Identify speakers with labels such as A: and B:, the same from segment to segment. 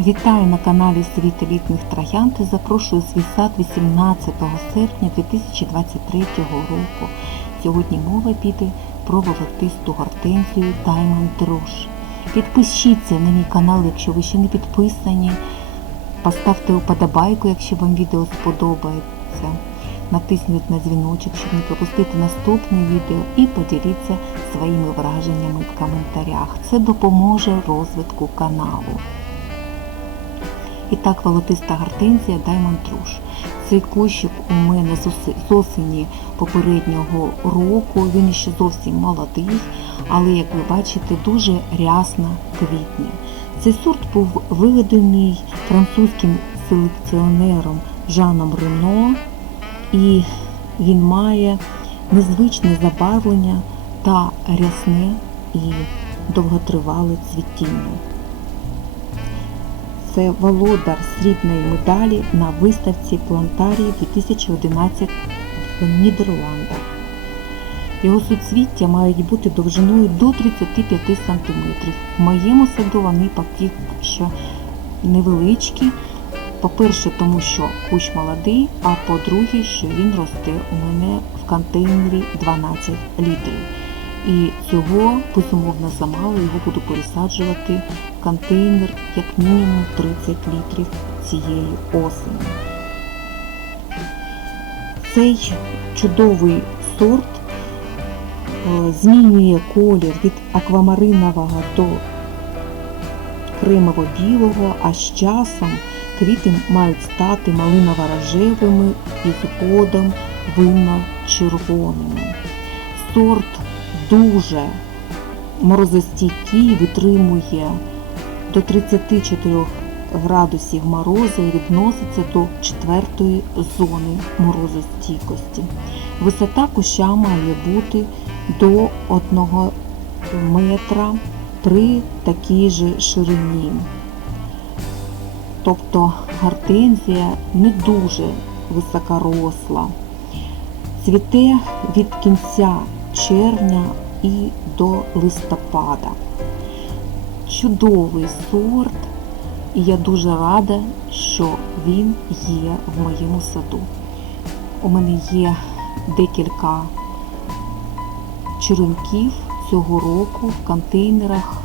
A: Вітаю на каналі Світ елітних троянд і запрошую свій сад 18 серпня 2023 року. Сьогодні мова піде про волотисту гортензію Diamond Rouge. Підпишіться на мій канал, якщо ви ще не підписані. Поставте вподобайку, якщо вам відео сподобається. Натисніть на дзвіночок, щоб не пропустити наступне відео і поділіться своїми враженнями в коментарях. Це допоможе розвитку каналу. І так, волотиста гортензія Diamond Rouge. Цей кущик у мене з осені попереднього року. Він ще зовсім молодий, але, як ви бачите, дуже рясно квітне. Цей сорт був виведений французьким селекціонером Жаном Рено, і він має незвичне забарвлення та рясне і довготривале цвітіння. Це володар срібної медалі на виставці Плантарії 2011 в Нідерландах. Його суцвіття мають бути довжиною до 35 см. В моєму саду вони поки що невеличкі. По-перше, тому що кущ молодий, а по-друге, що він росте у мене в контейнері 12 літрів. І цього безумовно замало, його буду пересаджувати в контейнер як мінімум 30 літрів цієї осені. Цей чудовий сорт е, змінює колір від аквамаринового до кремово-білого, а з часом квіти мають стати малиново-рожевими і згодом винно-червоними. Сорт дуже морозостійкий, витримує до 34 градусів морозу і відноситься до четвертої зони морозостійкості. Висота куща має бути до 1 метра при такій же ширині. Тобто гортензія не дуже високоросла. Цвіте від кінця червня і до листопада. Чудовий сорт, і я дуже рада, що він є в моєму саду. У мене є декілька черенків цього року в контейнерах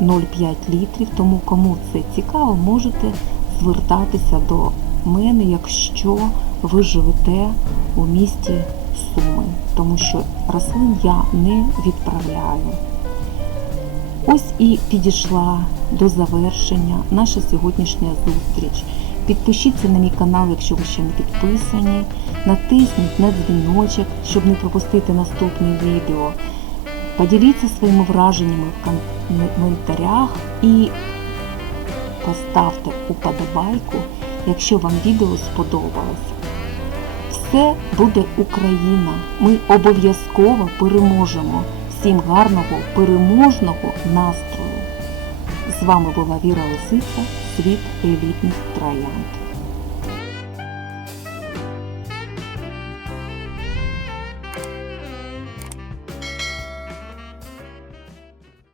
A: 0,5 літрів, тому кому це цікаво, можете звертатися до мене, якщо ви живете у місті Суми, тому що рослин я не відправляю. Ось і підійшла до завершення наша сьогоднішня зустріч. Підпишіться на мій канал, якщо ви ще не підписані. Натисніть на дзвіночок, щоб не пропустити наступне відео. Поділіться своїми враженнями в коментарях і поставте уподобайку, якщо вам відео сподобалось. Все буде Україна. Ми обов'язково переможемо. Всім гарного, переможного настрою. З вами була Віра Лисиця, світ елітних троянд.